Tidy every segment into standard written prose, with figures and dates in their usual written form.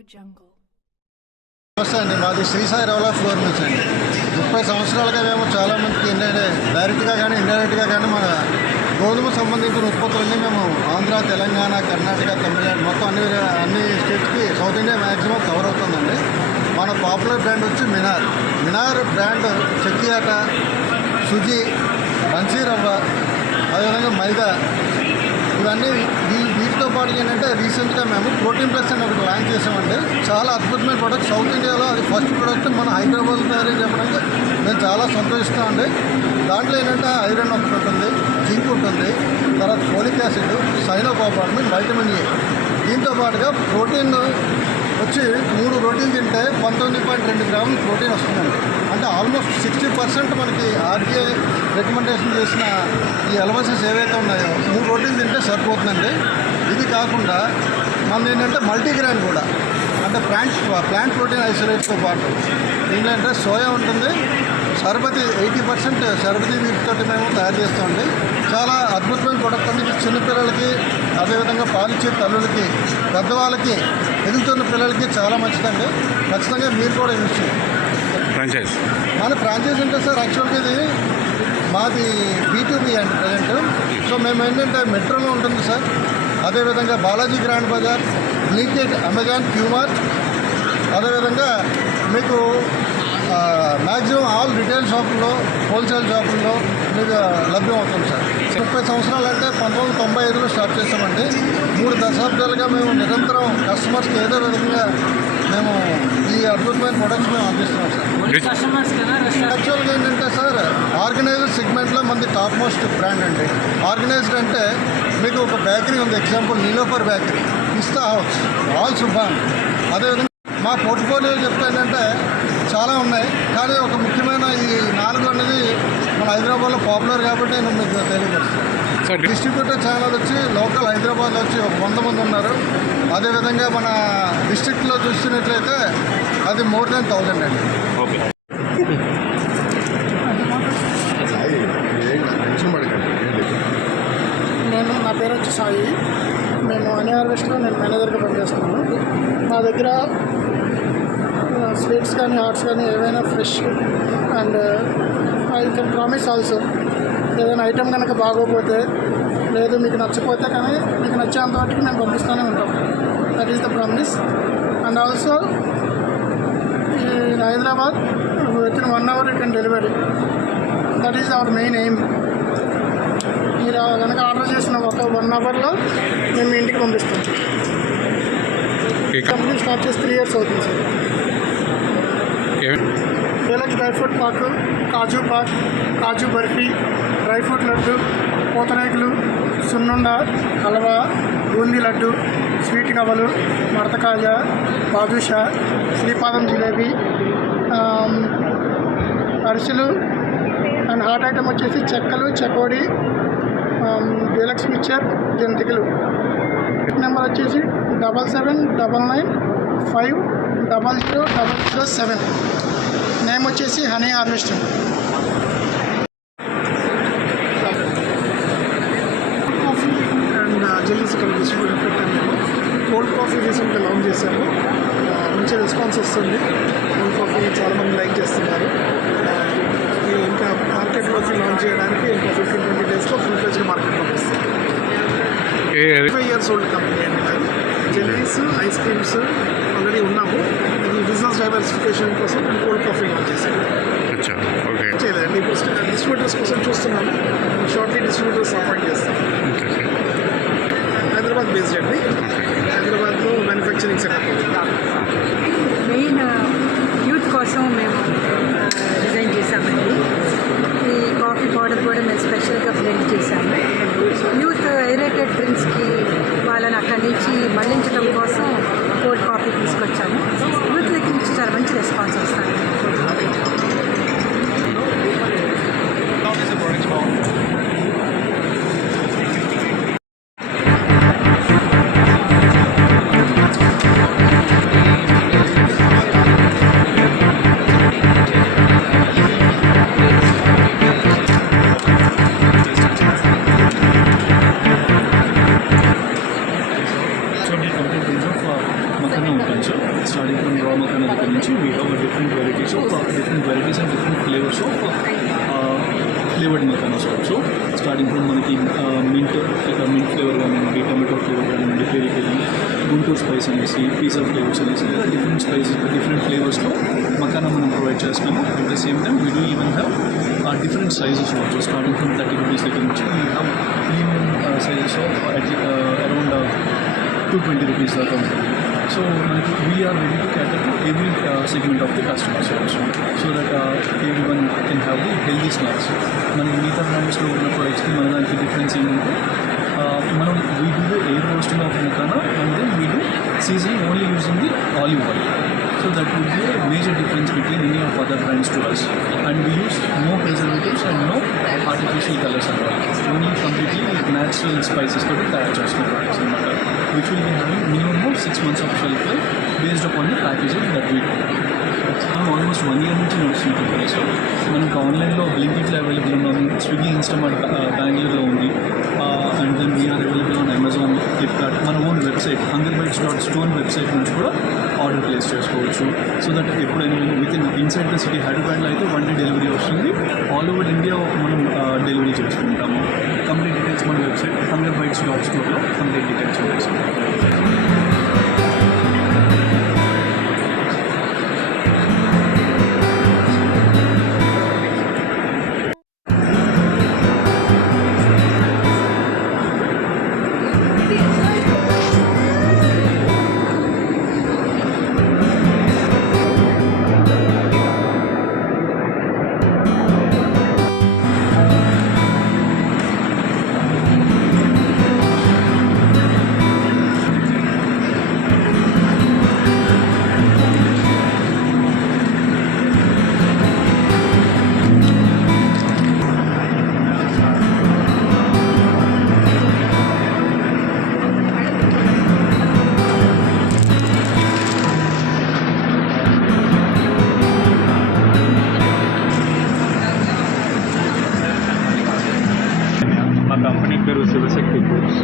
నమస్తే అండి, మాది శ్రీ సాయి రవలా ఫ్లోర్ మిల్స్ అండి. 30 సంవత్సరాలుగా మేము చాలామందికి ఏంటంటే డైరెక్ట్గా కానీ ఇండైరెక్ట్గా కానీ మన గోధుమ సంబంధించిన ఉత్పత్తులన్నీ మేము ఆంధ్ర, తెలంగాణ, కర్ణాటక, తమిళనాడు మొత్తం అన్ని స్టేట్స్కి సౌత్ ఇండియా మ్యాక్సిమం కవర్ అవుతుందండి. మన పాపులర్ బ్రాండ్ వచ్చి మినార్ బ్రాండ్ చెక్కి ఆట, సుజీ, బన్సీ రవ్వ, అదేవిధంగా మైదా, ఇవన్నీ వీటితో పాటు ఏంటంటే రీసెంట్గా మేము ప్రోటీన్ ప్లస్ అని ఒకటి లాంచ్ చేసామండి. చాలా అద్భుతమైన ప్రోడక్ట్, సౌత్ ఇండియాలో అది ఫస్ట్ ప్రోడక్ట్ మన హైదరాబాద్ తయారు చెప్పడానికి మేము చాలా సంతోషిస్తామండి. దాంట్లో ఏంటంటే ఐరన్ ఒకటి ఉంటుంది, జింక్ ఉంటుంది, తర్వాత ఫోలిక్ యాసిడ్, సైనోకార్బన్, వైటమిన్ ఏ. దీంతో పాటుగా ప్రోటీన్ వచ్చి 3 రోటీలు తింటే 19.2 గ్రాములు ప్రోటీన్ వస్తుందండి. అంటే ఆల్మోస్ట్ 60% మనకి ఆర్బీఐ రికమెండేషన్ చేసిన ఈ ఎలవెన్సెస్ ఏవైతే ఉన్నాయో 3 రోటీలు తింటే సరిపోతుందండి. ఇది కాకుండా మన ఏంటంటే మల్టీగ్రెయిన్ కూడా, అంటే ప్లాంట్ ప్రోటీన్ ఐసోలేట్స్తో పాటు దీంట్లో అంటే సోయా ఉంటుంది, సర్బతి 80% సర్బతి వీటితో మేము తయారు చేస్తామండి. చాలా అద్భుతమైన ప్రోడక్ట్ అండి. ఇది చిన్నపిల్లలకి, అదేవిధంగా పాలిచ్చే తల్లులకి, పెద్దవాళ్ళకి, ఎదుగుతున్న పిల్లలకి చాలా మంచిదండి. ఖచ్చితంగా మీరు కూడా యూజ్ చేయండి. మన ఫ్రాంచైజ్ అంటే సార్ యాక్చువల్గా ఇది మాది B2B అండి ప్రజెంట్. సో మేము ఏంటంటే మెట్రోలో ఉంటుంది సార్, అదేవిధంగా Balaji grand bazaar, Blinkit, Amazon, Qmart, అదేవిధంగా మీకు మ్యాక్సిమం ఆల్ రిటైల్ షాపుల్లో, హోల్సేల్ షాపుల్లో మీకు లభ్యం అవుతుంది సార్. 30 సంవత్సరాలు అంటే 1995లో స్టార్ట్ చేస్తామండి. 3 దశాబ్దాలుగా మేము నిరంతరం కస్టమర్స్కి ఏదో విధంగా మేము ఈ అద్భుతమైన ప్రొడక్ట్స్ మేము అందిస్తున్నాం సార్. యాక్చువల్గా ఏంటంటే సార్ ఆర్గనైజ్డ్ సెగ్మెంట్లో మంది టాప్ మోస్ట్ బ్రాండ్ అండి. ఆర్గనైజ్డ్ అంటే మీకు ఒక బేకరీ ఉంది, ఎగ్జాంపుల్ నీలోఫర్ బేకరీ, పిస్తా హౌస్, ఆల్ సుభాన్. అదేవిధంగా మా పోర్ట్ఫోలియో చెప్తే ఏంటంటే చాలా ఉన్నాయి, కానీ ఒక ముఖ్యమైన ఈ 4 అనేది మన హైదరాబాద్లో పాపులర్ కాబట్టి నేను మీకు తెలియజేస్తాను. డిస్ట్రిబ్యూటర్ ఛానల్ వచ్చి లోకల్ హైదరాబాద్లో వచ్చి ఒక 100 మంది ఉన్నారు. అదేవిధంగా మన డిస్ట్రిక్ట్లో చూస్తున్నట్లయితే అది మోర్ దెన్ 1000 అండి. నా పేరు వచ్చి సాయి. మేము హనీ హార్వెస్ట్లో నేను మేనేజర్గా పనిచేస్తున్నాను. మా దగ్గర స్వీట్స్ కానీ హాట్స్ కానీ ఏవైనా fresh and I can promise also ఏదైనా ఐటెం కనుక బాగోపోతే లేదు మీకు నచ్చపోతే కానీ మీకు నచ్చేంత వాటికి మేము పంపిస్తూనే ఉంటాం. That is the promise. And also in Hyderabad within 1 hour you can delivery. That is our main aim. మీరు కనుక ఆర్డర్ చేసిన ఒక 1 అవర్లో మేము ఇంటికి పంపిస్తాం. కంపెనీ స్టార్ట్ చేసి 3 years అవుతుంది sir. Deluxe dry fruit pak, kaju pak, kaju barfi, dry fruit laddu, pootharekulu, sunnunda, halwa, boondi laddu, sweet కవలు, మడతకాయ, బాదుషా, శ్రీపాదం jilebi, ariselu and hot item వచ్చేసి చెక్కలు, చకోడీ, డీలక్స్ మిక్చర్, జంతికలు. నెంబర్ వచ్చేసి 7799500007. నేమ్ వచ్చేసి honey harvesting. Coffee and jellies ఇక్కడ డిస్ట్రిబ్యూటర్ పెట్టాము. మేము కోల్డ్ కాఫీ రీసెంట్గా లాంచ్ చేశాము. మంచి రెస్పాన్స్ వస్తుంది. కోల్డ్ కాఫీ చాలామంది లైక్ చేస్తున్నారు. ఇంకా మార్కెట్లోకి లాంచ్ చేయడానికి ఇంకా 15-20 డేస్లో ఫుల్ ఫ్లెడ్జ్గా మార్కెట్లోకి వస్తుంది. 5 years old కంపెనీ అండి. అది జెల్లీస్, ఐస్ క్రీమ్స్ ఆల్రెడీ ఉన్నాము. ఇది బిజినెస్ డైవర్సిఫికేషన్ కోసం కోల్డ్ కాఫీ లాంచ్ చేశాము. చేయలేదండి, ఇప్పుడు డిస్ట్రిబ్యూటర్స్ కోసం చూస్తున్నాము. షార్ట్లీ డిస్ట్రిబ్యూటర్స్ అపాయింట్ చేస్తాం. హైదరాబాద్ బేస్డ్ అండి. హైదరాబాద్లో మ్యానుఫ్యాక్చరింగ్ సెటప్ మెయిన్ యూత్ కోసం మేము డిజైన్ చేశామండి. ఈ కాఫీ పౌడర్ కూడా మేము స్పెషల్గా బ్లెండ్ చేశాము. యూత్ ఎరేటెడ్ డ్రింక్స్కి వాళ్ళని అక్కడి నుంచి మళ్లించడం కోసం కోల్డ్ కాఫీ తీసుకొచ్చాము. యూత్ దగ్గర నుంచి చాలా మంచి రెస్పాన్స్ వస్తుంది. Flavoured makhanas also starting from మనకి మింట్ ఫ్లేవర్ కానివ్వండి, టొమాటో ఫ్లేవర్ కానివ్వండి, పెరి పెరి, గుంటూరు స్పైస్ అనేసి, పిజ్జా ఫ్లేవర్స్ అనేసి, డిఫరెంట్ స్పైసెస్ డిఫరెంట్ ఫ్లేవర్స్లో మకానా మనం ప్రొవైడ్ చేస్తున్నాము. At the same time we do even have different sizes also starting from 30 rupees దగ్గర నుంచి we have premium sizes of around 220 rupees దాకా ఉంటుంది. సో మనకి we are ready to cater to every segment of the customers also, so that every one can have the healthy snacks. మనకి మిగతా బ్రాండ్స్లో ఉన్న ప్రొడక్ట్స్కి మన దానికి డిఫరెన్స్ ఏంటంటే మనం we do air roasting of makhana and then we do seasoning only using the olive oil. So that would be a major difference between any of other brands to us. And we use no preservatives and no artificial colors at all. Only completely natural spices to the products anamata, which will be having minimum of 6 months of shelf life based upon the packaging that we do. మనం almost 1 year నుంచి నడుస్తుంది. So మనకు ఆన్లైన్లో బ్లింకిట్లో available ఉన్నాము, స్విగ్గీ ఇన్స్టామార్ట్ బెంగళూరులో ఉంది, and then we're available on Amazon, Flipkart, మన ఓన్ వెబ్సైట్ hungerbites.store వెబ్సైట్ నుంచి కూడా ఆర్డర్ ప్లేస్ చేసుకోవచ్చు. సో దట్ ఎప్పుడైనా within inside the city హైదరాబాద్లో అయితే 1 day డెలివరీ వస్తుంది. ఆల్ ఓవర్ ఇండియా మనం డెలివరీ చేసుకుంటాము. కంప్లీట్ డీటెయిల్స్ మన వెబ్సైట్ hungerbites.store కంప్లీట్ డీటెయిల్స్ వచ్చేసి. మా కంపెనీ పేరు శివశక్తి ఫుడ్స్.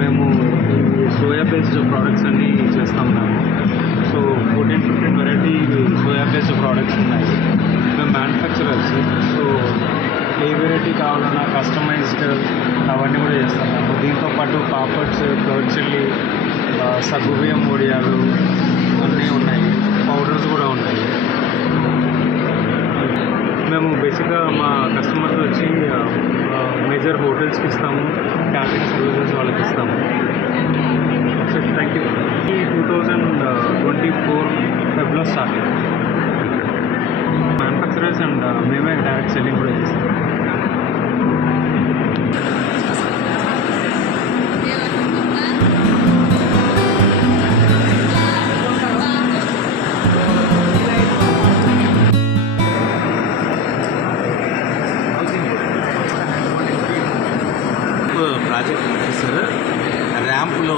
మేము ఈ సోయా బేస్డ్ ప్రోడక్ట్స్ అన్నీ చేస్తున్నాము. So 14-15 variety soya based products ఉన్నాయి. మేము మ్యానుఫ్యాక్చరర్స్. సో ఏ వెరైటీ కావాలన్నా కస్టమైజ్డ్ అవన్నీ కూడా చేస్తున్నాము. దీంతోపాటు పాపడ్స్, కర్డ్ చిల్లీ, సగ్గుబియ్యం వడియాలు అన్నీ ఉన్నాయి. పౌడర్స్ కూడా ఉన్నాయి. మేము బేసిక్గా మా కస్టమర్స్ వచ్చి మేజర్ హోటల్స్కి ఇస్తాము, క్యాటరింగ్ సర్వీసెస్ వాళ్ళకి ఇస్తాము. So thank you. ఈ 2024 ఫెబ్లో స్టార్ట్ అయింది. మ్యానుఫ్యాక్చరర్స్ అండ్ మేమే డైరెక్ట్ సెల్లింగ్ కూడా చేస్తాం. ప్రాజెక్ట్ ఆఫీసర్ ర్యాంప్లో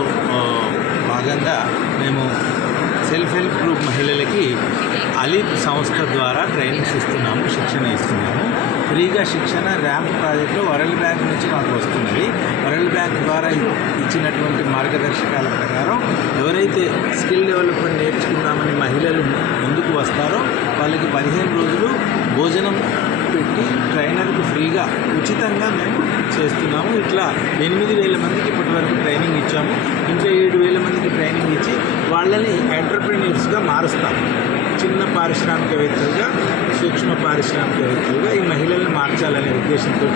భాగంగా మేము సెల్ఫ్ హెల్ప్ గ్రూప్ మహిళలకి అలీప్ సంస్థ ద్వారా ట్రైనింగ్స్ ఇస్తున్నాము, శిక్షణ ఇస్తున్నాము. ఫ్రీగా శిక్షణ ర్యాంప్ ప్రాజెక్టులో వరల్డ్ బ్యాంక్ నుంచి మాకు వస్తున్నది. వరల్డ్ బ్యాంక్ ద్వారా ఇచ్చినటువంటి మార్గదర్శకాల ప్రకారం ఎవరైతే స్కిల్ డెవలప్మెంట్ నేర్చుకున్నామని మహిళలు ముందుకు వస్తారో వాళ్ళకి 15 రోజులు భోజనం పెట్టి ట్రైనర్కి ఫ్రీగా ఉచితంగా మేము చేస్తున్నాము. ఇట్లా 8,000 మందికి ఇప్పటి వరకు ట్రైనింగ్ ఇచ్చాము. ఇంకా 7,000 మందికి ట్రైనింగ్ ఇచ్చి వాళ్ళని ఎంటర్ప్రెన్యూర్స్గా మారుస్తాము. చిన్న పారిశ్రామికవేత్తలుగా, సూక్ష్మ పారిశ్రామికవేత్తలుగా ఈ మహిళలను మార్చాలనే ఉద్దేశంతో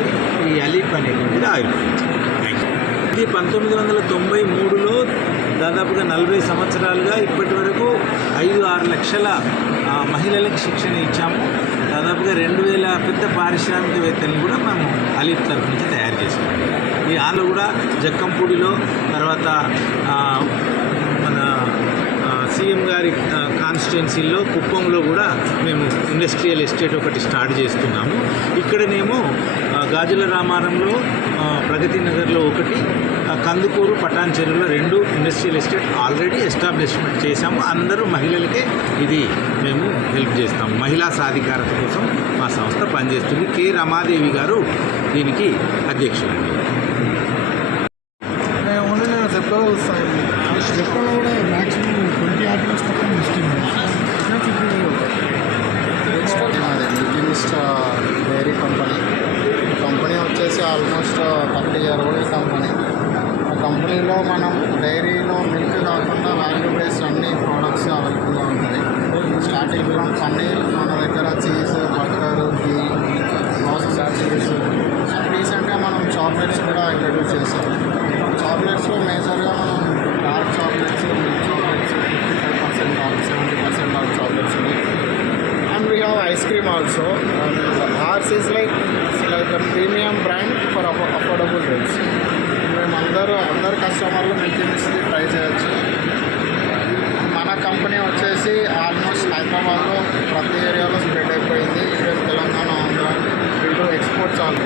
ఈ అలీప్ అనేటువంటిది ఆవిర్భవించింది. ఇది 1993లో దాదాపుగా 40 సంవత్సరాలుగా ఇప్పటి వరకు 5-6 లక్షల మహిళలకు శిక్షణ ఇచ్చాము. దాదాపుగా 2,000 పెద్ద పారిశ్రామికవేత్తలను కూడా మేము అలీప్ తరఫు నుంచి తయారు చేసాము. ఈ ఆలో కూడా జక్కంపూడిలో, తర్వాత మన సీఎం గారి కాన్స్టిట్యున్సీలో కుప్పంలో కూడా మేము ఇండస్ట్రియల్ ఎస్టేట్ ఒకటి స్టార్ట్ చేస్తున్నాము. ఇక్కడనేమో గాజుల రామారంలో, ప్రగతి నగర్లో ఒకటి, కందుకూరు, పటాన్ చెరువులో 2 ఇండస్ట్రియల్ ఎస్టేట్ ఆల్రెడీ ఎస్టాబ్లిష్మెంట్ చేశాము. అందరూ మహిళలకే ఇది మేము హెల్ప్ చేస్తాము. మహిళా సాధికారత కోసం మా సంస్థ పనిచేస్తుంది. కె రమాదేవి గారు దీనికి అధ్యక్షులండి. ఓన్లీ నేను సెప్టోలో వస్తాను. సెప్టోలో కూడా మ్యాక్సిమం 20 ఆర్టికల్స్ తప్ప mistake dairy company almost 30 year old company. ఆ కంపెనీలో మనం డైరీలో మిల్క్ కాకుండా వాల్యూ బేస్డ్ అన్ని ప్రోడక్ట్స్ అవైలబుల్గా ఉంటాయి. స్టార్టింగ్ ఫ్రమ్ పన్నీర్ మన దగ్గర చీజ్, బటర్, ఘీ, ప్రాసెస్ చీజ్. రీసెంట్గా మనం చాక్లెట్స్ కూడా ఇంట్రడ్యూస్ చేసాం. చాక్లెట్స్లో మేజర్గా మనం dark chocolates, milk chocolates 55% dark, 70% dark chocolates ఉన్నాయి. And we have ice cream also. Ours is like a premium brand for affordable rates. మేము అందరు కస్టమర్లు మిల్కీ మిస్ట్ని ట్రై చేయొచ్చు. మన కంపెనీ వచ్చేసి ఆల్మోస్ట్ హైదరాబాద్లో ప్రతి ఏరియాలో స్ప్రెడ్ అయిపోయింది. Telangana, Andhra, exports all.